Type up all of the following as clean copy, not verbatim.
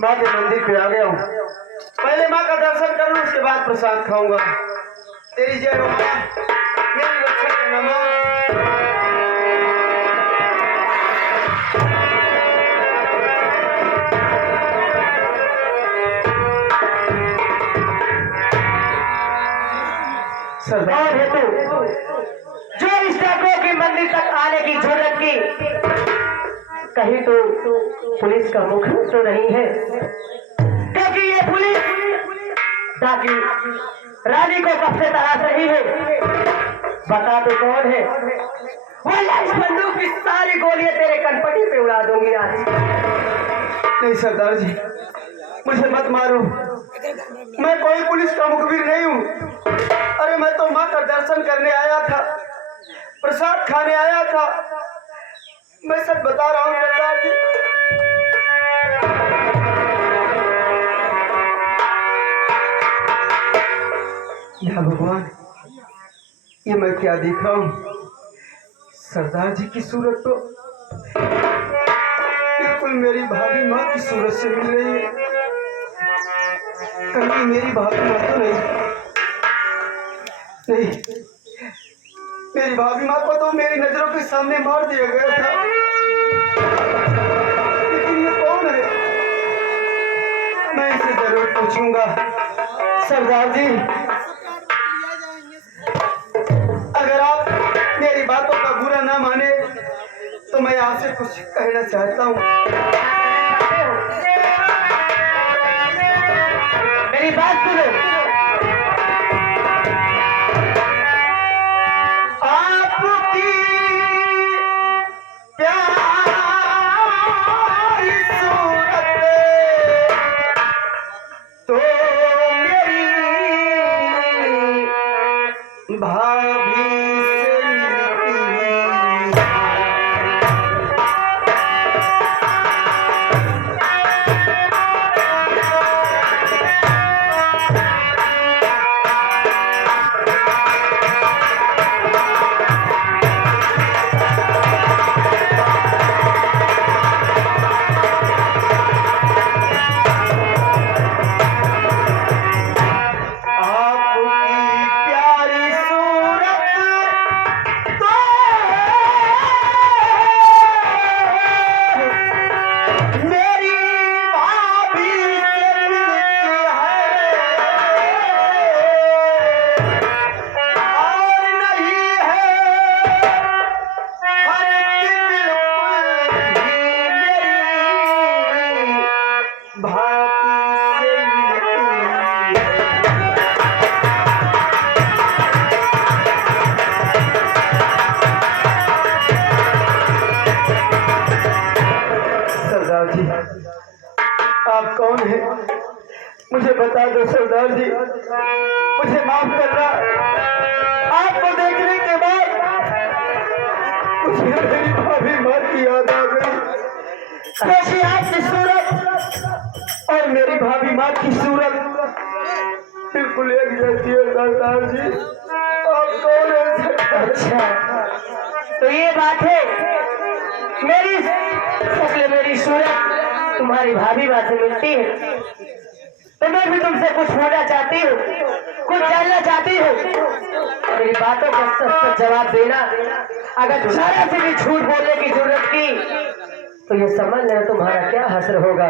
माँ के मंदिर पे आ गया हूँ। पहले माँ का दर्शन कर लूँ, उसके बाद प्रसाद खाऊंगा। तेरी जय हो माँ, मेरी रक्षा करना माँ। सरदार है तू जो इस डाकुओं के मंदिर तक आने की जरूरत की, कहीं तो पुलिस का मुख तो नहीं है? क्योंकि ये पुलिस डाकू रानी को कब से तलाश रही है। बता तो कौन है? वरना इस बंदूक की सारी गोलियां तेरे कनपटी पे उड़ा दूंगी आज। नहीं सरदार जी, मुझे मत मारो। मैं कोई पुलिस का मुखबिर नहीं हूँ। अरे मैं तो माँ का दर्शन करने आया था, प्रसाद खाने आया था। मैं सच बता रहा हूँ सरदार जी। या भगवान, ये मैं क्या देख रहा हूँ? सरदार जी की सूरत तो बिल्कुल मेरी भाभी माँ की सूरत से मिल रही है। कहीं मेरी भाभी माँ तो नहीं? नहीं, मेरी भाभी माँ को तो मेरी नजरों के सामने मार दिया गया था। लेकिन ये कौन है? मैं इसे जरूर पूछूंगा। सरदार जी, अगर आप मेरी बातों का बुरा ना माने तो मैं आपसे कुछ कहना चाहता हूँ। मेरी बात सुनो। आपकी प्यारी सूरत तो मेरी भाभी से मिलती है। सरदार जी, आप कौन हैं? मुझे बता दो सरदार जी, मुझे माफ करना। आपको देखने के बाद मुझे मेरी भाभी माँ की याद आ गई। क्योंकि आपकी सूरत और मेरी भाभी माँ की सूरत बिल्कुल एक जैसी है सरदार जी। आप कौन हैं? अच्छा, तो ये बात है। मेरी शक्ल, मेरी सूरत तुम्हारी भाभी माँ से मिलती है, तो मैं भी तुमसे कुछ पूछना चाहती हूँ, कुछ जानना चाहती हूँ। मेरी बातों का सच जवाब देना। अगर जरा से भी झूठ बोलने की जरूरत की तो ये समझ लेना तुम्हारा क्या हश्र होगा।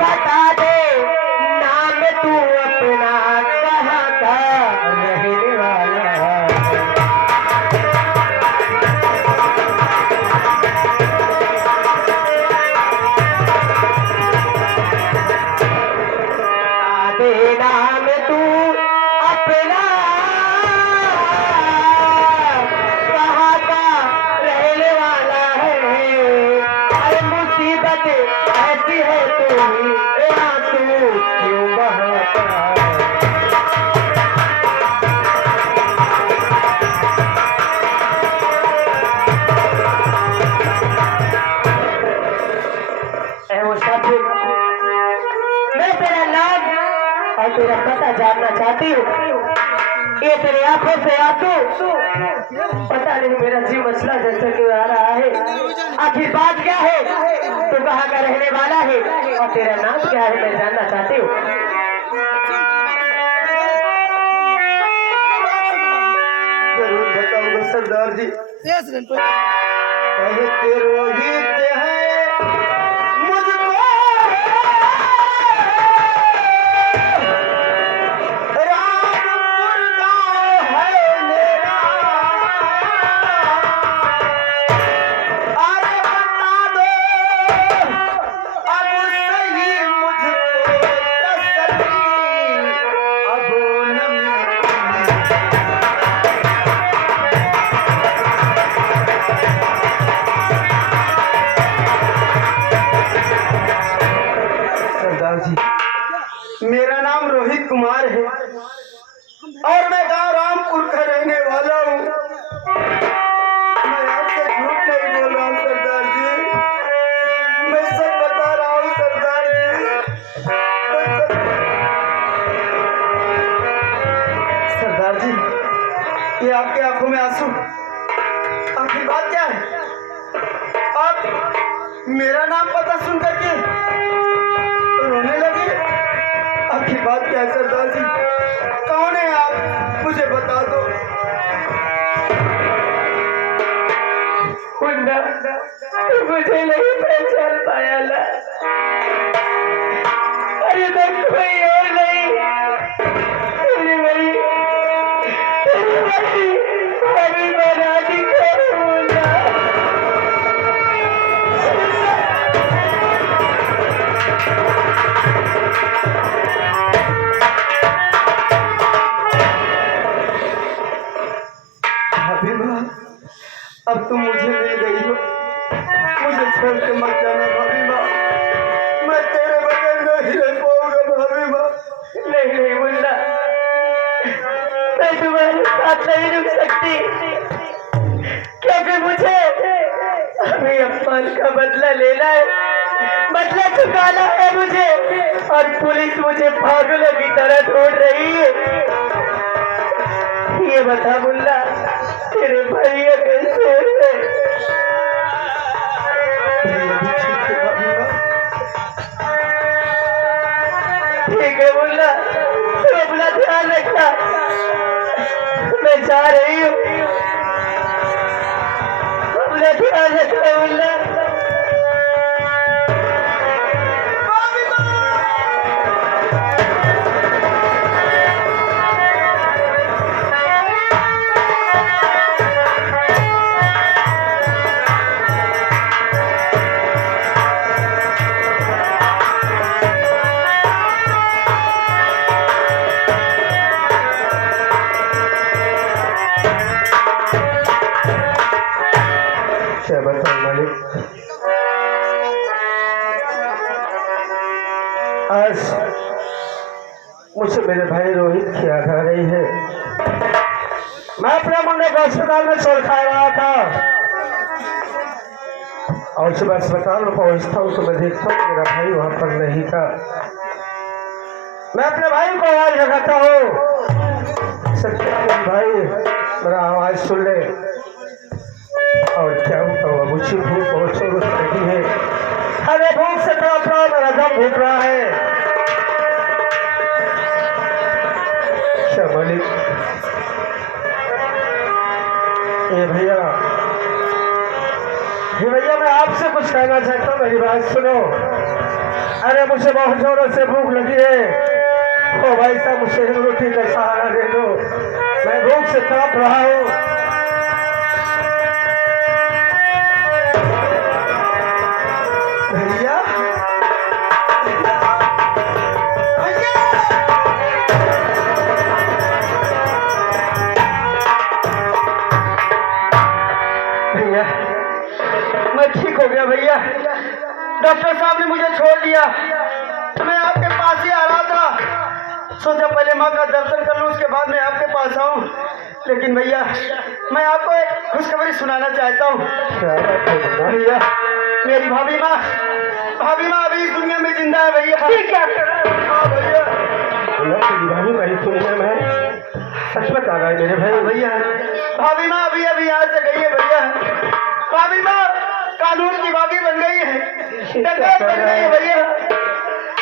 बता दे नाम तू अपना, कहाँ का रहने वाला? बता दे नाम तू अपना, कहाँ का रहने ये तेरे आंखों से आंसू, पता नहीं मेरा जीव मसला जैसे क्यों आ रहा है। आखिर बात क्या है, तू कहाँ का रहने वाला है और तेरा नाम क्या है, मैं जानना चाहती हूँ। जरूर बताऊंगा सरदार जी। कहते रोहित है मुझको रामपुर गाँव है मेरा, अरे बता दो अब सही मुझको तसल्ली, अब न सरदार जी, मेरा नाम रोहित कुमार है और मैं गांव रामपुर का रहने वाला हूँ। मैं आपसे झूठ नहीं बोल रहा हूँ सरदार जी, मैं सब बता रहा हूँ सरदार जी। सरदार जी, ये आपकी आंखों में आंसू, आखिर बात क्या है? आप मेरा नाम पता सुन करके रोने लगे, आखिर बात क्या है सरदार जी? कौन है आप, मुझे बता दो। मुन्ना, मुझे नहीं पहचान पाया ना, अरे मैं कोई और नहीं, तेरी बड़ी अभी बना दी करो मुन्ना। भाभी माँ, अब तुम मुझे मिल गई हो, मुझे छोड़ के मत जाना भाभी माँ, मैं तेरे बगैर नहीं रह पाऊंगा भाभी माँ। नहीं नहीं मुन्ना, मैं तुम्हारे साथ नहीं रुक सकती, क्योंकि मुझे अभी अपमान का बदला लेना है, बदला चुकाना है मुझे, और पुलिस मुझे पागलों की तरह ढूंढ रही है। ये बता मुन्ना, तेरे भैया कैसे है? ठीक है मुन्ना, तुम अपना ध्यान रखना, मैं जा रही हूँ, अपना ध्यान रखना मुन्ना। क्या बताऊं मालिक, आज मुझे मेरे भाई रोहित की याद आ रही है। मैं अपने मुंडे को अस्पताल में छोड़ खा रहा था और जब अस्पताल में पहुंचता हूँ तो मैं देखता हूँ मेरा भाई वहां पर नहीं था। मैं अपने भाई को आवाज लगाता हूँ, सत्य भाई मेरा आवाज सुन ले। और क्या बताऊँ, मुझे भूख बहुत जोरों से लगी है, अरे भूख से तड़प रहा, मेरा दम घुट रहा है। क्या मालिक, ये भैया मैं आपसे कुछ कहना चाहता हूँ, मेरी बात सुनो। अरे मुझे बहुत जोरों से भूख लगी है, ओ भाई साहब मुझे रोटी का सहारा दे दो, मैं भूख से तड़प रहा हूँ। भैया भैया मैं ठीक हो गया भैया, डॉक्टर साहब ने मुझे छोड़ दिया, मैं आपके पास ही आ रहा था, सोचा पहले माँ का दर्शन कर लूँ उसके बाद मैं आपके पास आऊँ। लेकिन भैया मैं आपको एक खुशखबरी सुनाना चाहता हूँ। भैया मेरी भाभी माँ अभी इस दुनिया में जिंदा है भैया। क्या कर रहा है? हाँ भैया, भाभी मेरी दुनिया में हसमत आ गए मेरे भाई। भैया भाभी माँ अभी अभी यहाँ से गई है भैया। भाभी माँ कानून की बागी बन गई है, डकैत बन गई है भैया।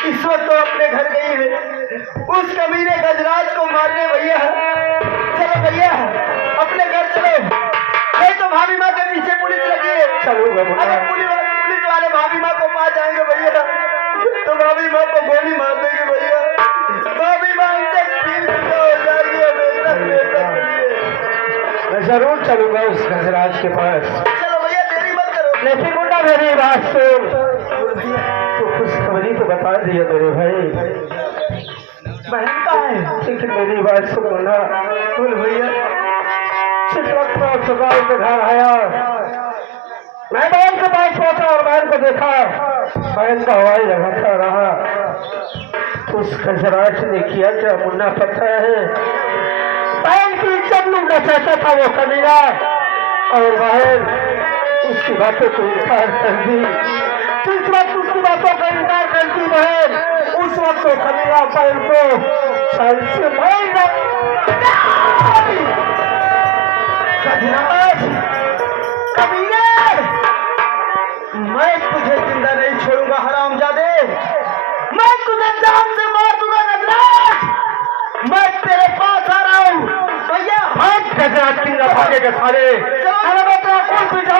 इस वक्त तो अपने घर गई है उस कमीने गजराज को मारने भैया। चलो भैया अपने घर चलो, नहीं तो भाभी माँ के पीछे पुलिस लगी है। चलूंगा अगर पुलिस वाले भाभी माँ को पा जाएंगे भैया तो भाभी माँ को गोली मार देंगे भैया। भाभी माँ हमसे फिर जुदा हो जाएगी हमेशा हमेशा के लिए। मैं जरूर चलूंगा उस गजराज के पास। चलो भैया देरी मत करो। लेकिन मुन्ना मेरी बात सुन, तो खुशखबरी तो बता दिया मेरे भाई, बहन का है। लेकिन मेरी बात सुन मुन्ना। बोल भैया। जिस वक्त मैं अस्पताल से घर आया, मैं बहन के पास पहुंचा और बहन को देखा, बहन का हवाई लगाता रहा। उस गजराज ने किया क्या मुन्ना पता है? बहन की इज्जत लूटना चाहता था वो कमीना, और बहन उसकी बातों को इनकार कर दी। जिस वक्त उसकी बातों का इनकार करती बहन, उस वक्त तो कमीना बहन को सर से मार कमीने मैं तुझे जिंदा नहीं छोड़ूंगा हरामजादे। मैं तुझे जान से मार दूंगा गजराज। मैं तेरे पास आ रहा हूँ भैया। गजराज की न भागे के सारे, अरे बेटा कौन पीछा